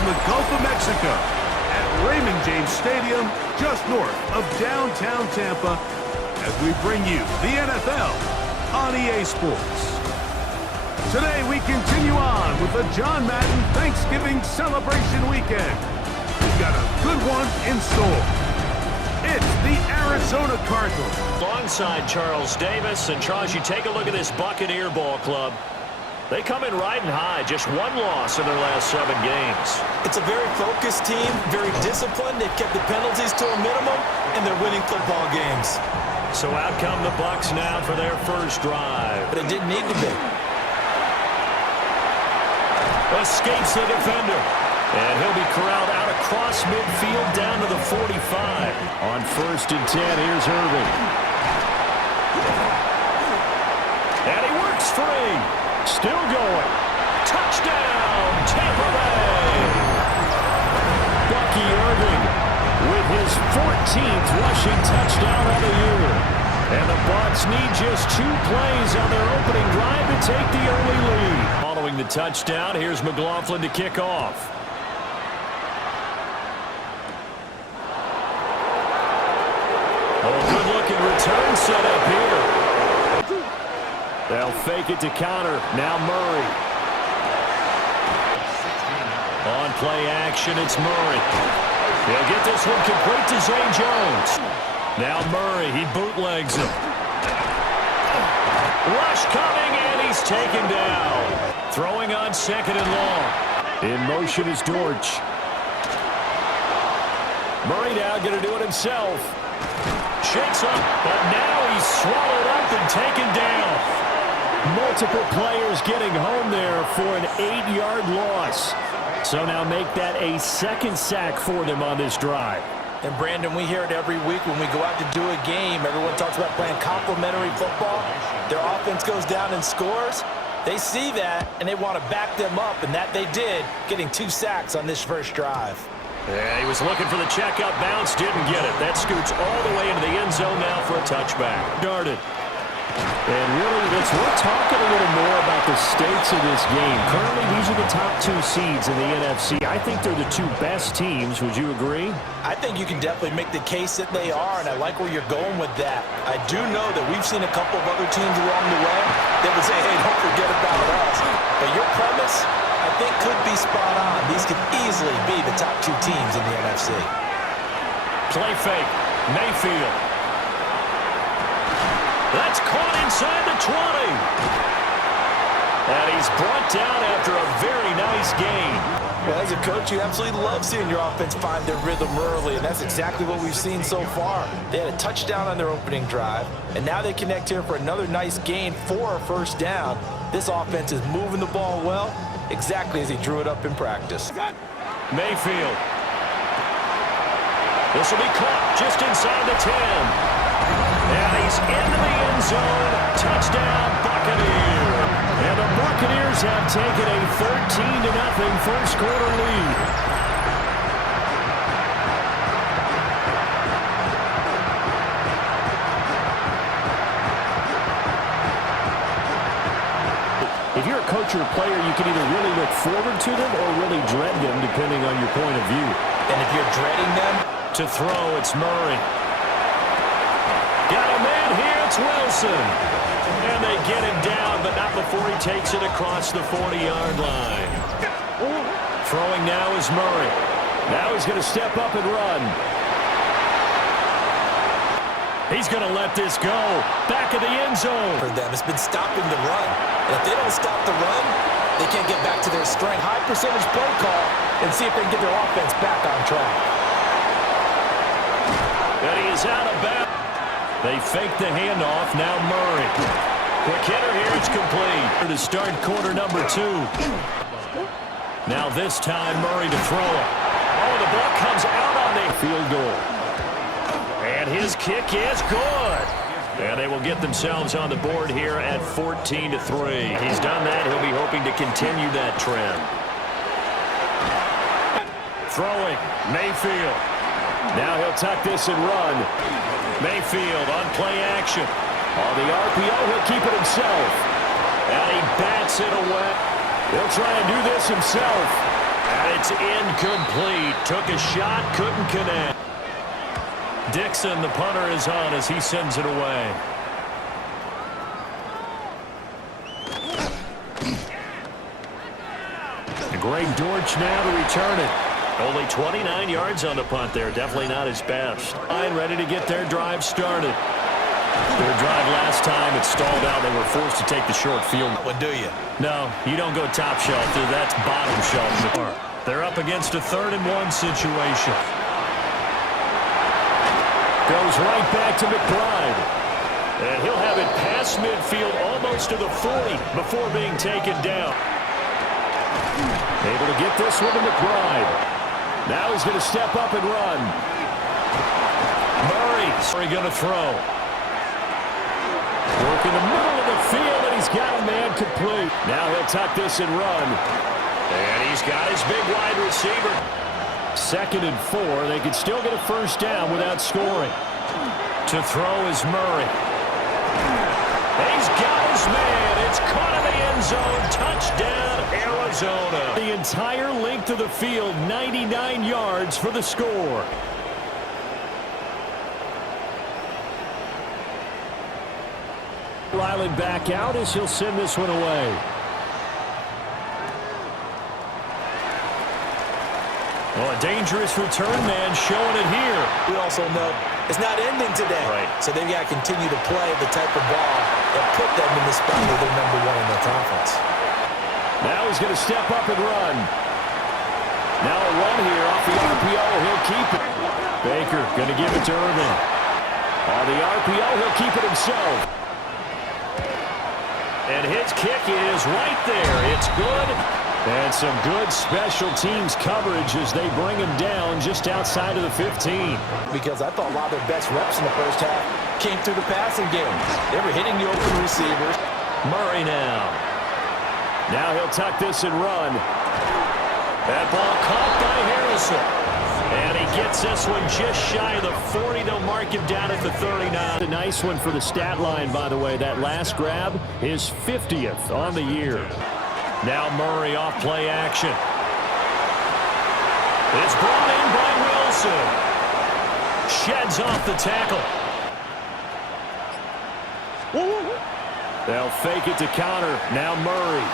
from the Gulf of Mexico at Raymond James Stadium, just north of downtown Tampa, as we bring you the NFL on EA Sports. Today we continue on with the John Madden Thanksgiving celebration weekend. We've got a good one in store. It's the Arizona Cardinals. Alongside Charles Davis. And Charles, you take a look at this Buccaneer ball club. They come in riding high, just one loss in their last 7 games. It's a very focused team, very disciplined. They've kept the penalties to a minimum, and they're winning football games. So out come the Bucs now for their first drive. But it didn't need to be. Escapes the defender. And he'll be corralled out across midfield down to the 45. On 1st and 10, here's Irving. And he works free. Still going. Touchdown, Tampa Bay. Bucky Irving with his 14th rushing touchdown of the year. And the Bucs need just 2 plays on their opening drive to take the early lead. Following the touchdown, here's McLaughlin to kick off. Oh, good-looking return set up here. They'll fake it to counter. Now Murray. On play action, it's Murray. He'll get this one complete to Zay Jones. Now Murray, he bootlegs him. Rush coming, and he's taken down. Throwing on 2nd and long. In motion is Dortch. Murray now going to do it himself. Shakes up, but now he's swallowed up and taken down. Multiple players getting home there for an 8-yard loss. So now make that a 2nd sack for them on this drive. And Brandon, we hear it every week when we go out to do a game. Everyone talks about playing complementary football. Their offense goes down and scores. They see that, and they want to back them up, and that they did, getting 2 sacks on this first drive. Yeah, he was looking for the checkup bounce, didn't get it. That scoots all the way into the end zone now for a touchback. Darted. And really, it's worth talking a little more about the stakes of this game. Currently, these are the top 2 seeds in the NFC. I think they're the 2 best teams. Would you agree? I think you can definitely make the case that they are, and I like where you're going with that. I do know that we've seen a couple of other teams along the way that would say, hey, don't forget about us. But your premise, I think, could be spot on. These could easily be the top 2 teams in the NFC. Play fake. Mayfield. That's caught inside the 20. And he's brought down after a very nice gain. Well, as a coach, you absolutely love seeing your offense find their rhythm early, and that's exactly what we've seen so far. They had a touchdown on their opening drive, and now they connect here for another nice gain for a first down. This offense is moving the ball well, exactly as he drew it up in practice. Mayfield. This will be caught just inside the 10. And he's into the end zone. Touchdown, Buccaneers. And the Buccaneers have taken a 13-0 first quarter lead. If you're a coach or a player, you can either really look forward to them or really dread them, depending on your point of view. And if you're dreading them, to throw, it's Murray. Got a man here, it's Wilson. And they get him down, but not before he takes it across the 40-yard line. Throwing now is Murray. Now he's going to step up and run. He's going to let this go. Back of the end zone. For them, it's been stopping the run. And if they don't stop the run, they can't get back to their strength. High percentage play call and see if they can get their offense back on track. And he is out of bounds. They fake the handoff. Now Murray. Quick hitter here. It's complete. To start quarter number 2. Now this time Murray to throw it. Oh, the ball comes out on the field goal. And his kick is good. And they will get themselves on the board here at 14-3. He's done that. He'll be hoping to continue that trend. Throwing. Mayfield. Now he'll tuck this and run. Mayfield on play action. On the RPO, he'll keep it himself. And he bats it away. He'll try and do this himself. And it's incomplete. Took a shot, couldn't connect. Dixon, the punter, is on as he sends it away. Greg Dortch now to return it. Only 29 yards on the punt there. Definitely not his best. And ready to get their drive started. Their drive last time, it stalled out. They were forced to take the short field. What do you? No, you don't go top shelf. That's bottom shelf. They're up against a 3rd-and-1 situation. Goes right back to McBride. And he'll have it past midfield almost to the 40 before being taken down. Able to get this one to McBride. Now he's going to step up and run. Murray going to throw. Work in the middle of the field, and he's got a man complete. Now he'll tuck this and run. And he's got his big wide receiver. 2nd and 4. They could still get a first down without scoring. To throw is Murray. He's got his man. It's caught in the end zone. Touchdown, Arizona. The entire length of the field, 99 yards for the score. Ryland back out as he'll send this one away. Well, a dangerous return man showing it here. We also know it's not ending today. Right. So they've got to continue to play the type of ball that put them in the spot where they're #1 in their conference. Now he's going to step up and run. Now a run here off the RPO. He'll keep it. Baker going to give it to Irvin. On the RPO, he'll keep it himself. And his kick is right there. It's good. And some good special teams coverage as they bring him down just outside of the 15. Because I thought a lot of their best reps in the first half came through the passing game. They were hitting the open receivers. Murray now. Now he'll tuck this and run. That ball caught by Harrison. And he gets this one just shy of the 40. They'll mark him down at the 39. A nice one for the stat line, by the way. That last grab is 50th on the year. Now Murray off play action. It's brought in by Wilson. Sheds off the tackle. They'll fake it to counter. Now Murray.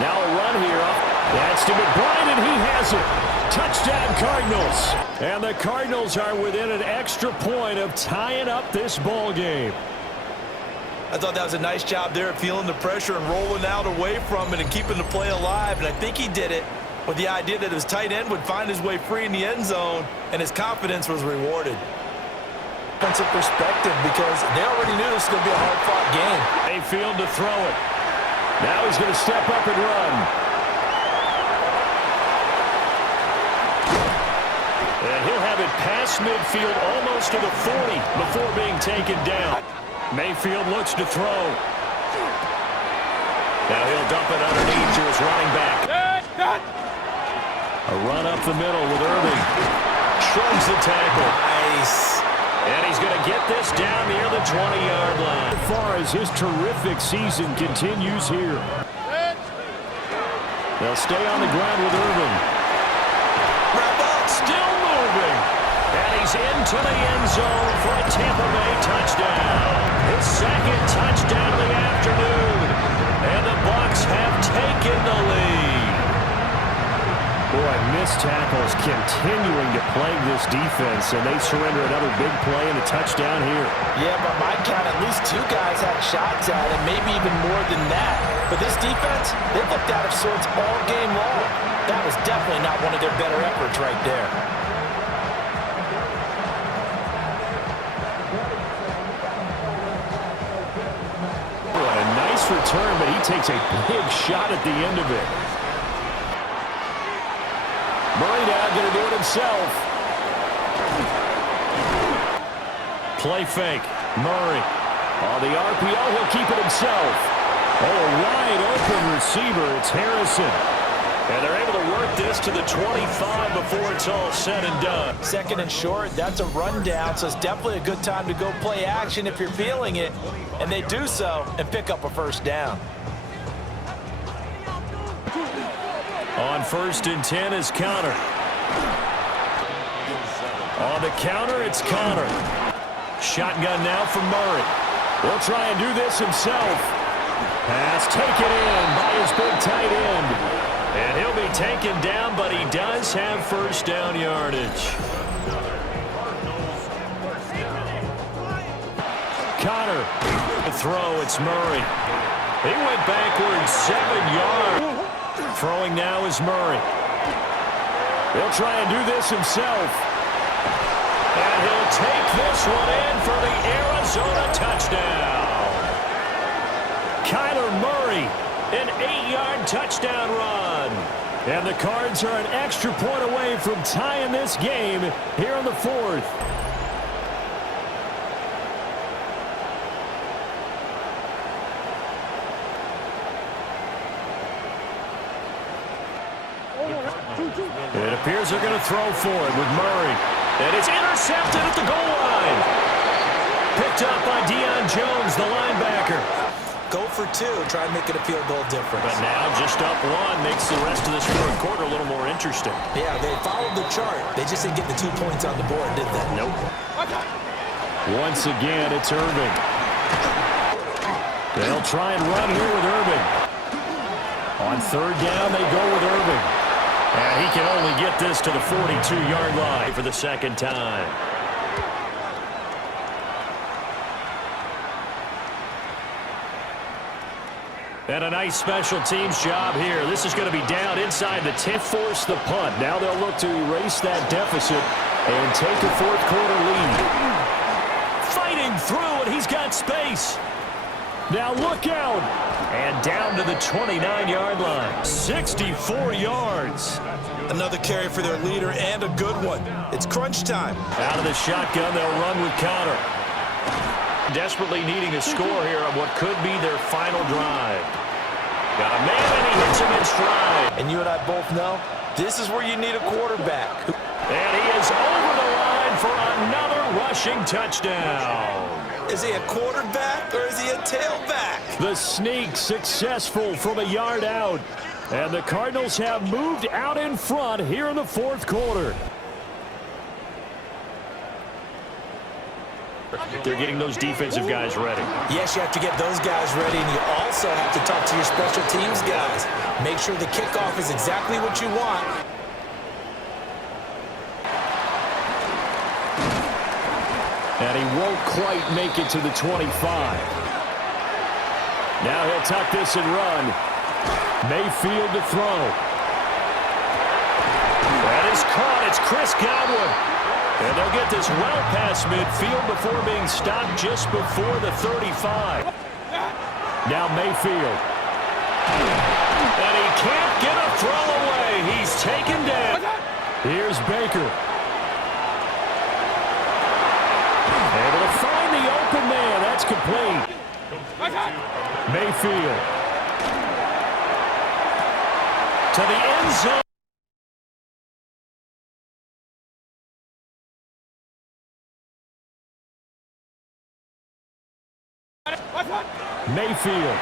Now a run here. That's to McBride, and he has it. Touchdown, Cardinals. And the Cardinals are within an extra point of tying up this ball game. I thought that was a nice job there of feeling the pressure and rolling out away from it and keeping the play alive. And I think he did it with the idea that his tight end would find his way free in the end zone, and his confidence was rewarded. Defensive perspective, because they already knew this was going to be a hard-fought game. Mayfield to throw it. Now he's going to step up and run. And he'll have it past midfield almost to the 40 before being taken down. Mayfield looks to throw. Now he'll dump it underneath to his running back. A run up the middle with Irving. Shrugs the tackle. Nice. And he's going to get this down near the 20-yard line. As far as his terrific season continues here. They'll stay on the ground with Irving. Still moving. And he's into the end zone for a Tampa Bay touchdown. His 2nd touchdown of the afternoon. And the Bucs have taken the lead. Boy, missed tackles continuing to plague this defense, and they surrender another big play and a touchdown here. Yeah, by my count, at least 2 guys had shots at it, maybe even more than that. But this defense, they looked out of sorts all game long. That was definitely not one of their better efforts right there. What a nice return, but he takes a big shot at the end of it. Murray now going to do it himself. Play fake. Murray. On the RPO, he'll keep it himself. Oh, a wide open receiver. It's Harrison. And they're able to work this to the 25 before it's all said and done. 2nd and short, that's a rundown, so it's definitely a good time to go play action if you're feeling it. And they do so and pick up a first down. On first and 10 is Connor. On the counter, it's Connor. Shotgun now from Murray. He'll try and do this himself. Pass taken in by his big tight end. And he'll be taken down, but he does have first down yardage. Connor. The throw, it's Murray. He went backwards 7 yards. Throwing now is Murray. He'll try and do this himself. And he'll take this one in for the Arizona touchdown. Kyler Murray, an 8-yard touchdown run. And the Cards are an extra point away from tying this game here in the fourth. It appears they're going to throw for it with Murray. And it's intercepted at the goal line. Picked up by Deion Jones, the linebacker. Go for 2. Try and make it a field goal difference. But now just up 1 makes the rest of this fourth quarter a little more interesting. Yeah, they followed the chart. They just didn't get the 2 points on the board, did they? Nope. Once again, it's Irving. They'll try and run here with Irving. On third down, they go with Irving. And he can only get this to the 42-yard line for the second time. And a nice special teams job here. This is going to be down inside the 10. Force the punt. Now they'll look to erase that deficit and take a fourth quarter lead. Fighting through, and he's got space. Now look out. And down to the 29-yard line. 64 yards. Another carry for their leader and a good one. It's crunch time. Out of the shotgun, they'll run with Connor. Desperately needing a score here on what could be their final drive. Got a man, and he hits him in stride. And you and I both know, this is where you need a quarterback. And he is over the line for another rushing touchdown. Is he a quarterback or is he a tailback? The sneak successful from a yard out. And the Cardinals have moved out in front here in the fourth quarter. They're getting those defensive guys ready. Yes, you have to get those guys ready, and you also have to talk to your special teams guys. Make sure the kickoff is exactly what you want. And he won't quite make it to the 25. Now he'll tuck this and run. Mayfield to throw. That is caught. It's Chris Godwin. And they'll get this well past midfield before being stopped just before the 35. Now Mayfield. And he can't get a throw away. He's taken down. Here's Baker. Able to find the open man. That's complete. Mayfield. To the end zone. Mayfield.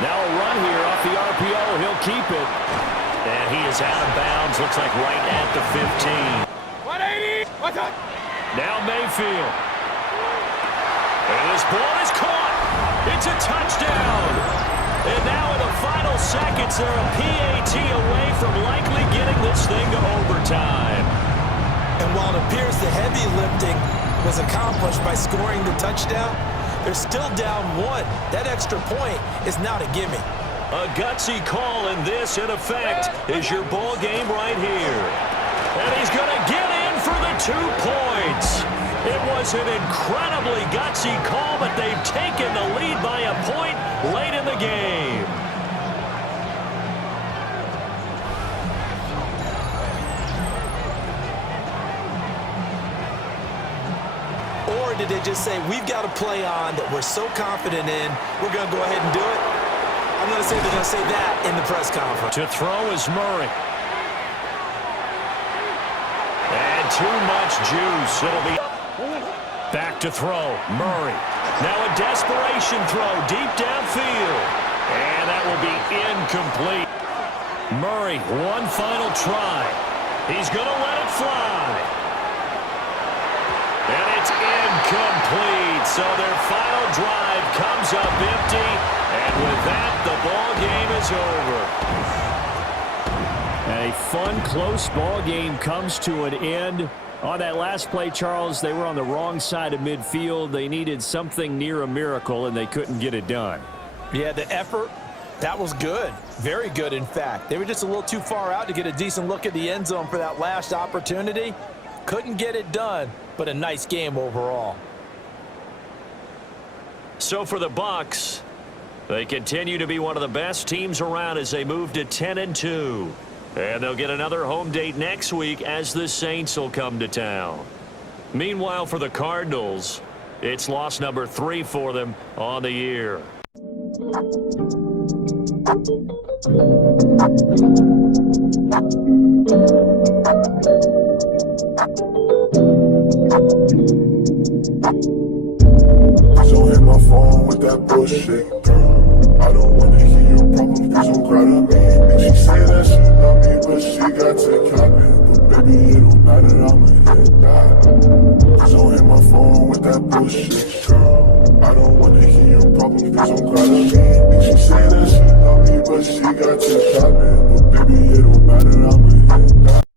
Now a run here off the RPO. He'll keep it. And he is out of bounds. Looks like right at the 15. 180. Now Mayfield. And this ball is caught. It's a touchdown. And now in the final seconds, they're a PAT away from likely getting this thing to overtime. And while it appears the heavy lifting was accomplished by scoring the touchdown, they're still down 1. That extra point is not a gimme. A gutsy call, and this, in effect, is your ball game right here. And he's going to get in for the 2 points. It was an incredibly gutsy call, but they've taken the lead by a point late in the game. Or did they just say, we've got a play on that we're so confident in, we're going to go ahead and do it? I'm going to say they're going to say that in the press conference. To throw is Murray. And too much juice. It'll be back to throw. Murray. Now a desperation throw deep downfield. And that will be incomplete. Murray, one final try. He's going to let it fly. And it's incomplete. So their final drive comes up empty. And with that, the ball game is over. A fun, close ball game comes to an end. On that last play, Charles, they were on the wrong side of midfield. They needed something near a miracle, and they couldn't get it done. Yeah, the effort, that was good. Very good, in fact. They were just a little too far out to get a decent look at the end zone for that last opportunity. Couldn't get it done, but a nice game overall. So for the Bucs, they continue to be one of the best teams around as they move to 10-2. And they'll get another home date next week as the Saints will come to town. Meanwhile, for the Cardinals, it's loss number 3 for them on the year. So hit my phone with that bullshit, girl. I don't wanna hear your problems, please don't cry to me. And she say that she love me, but she got to capping. But baby, it don't matter, I'ma hit that. So hit my phone with that bullshit, girl. I don't wanna hear your problems, please don't cry to me. And she say that she love me, but she got to capping. But baby, it don't matter, I'ma hit that.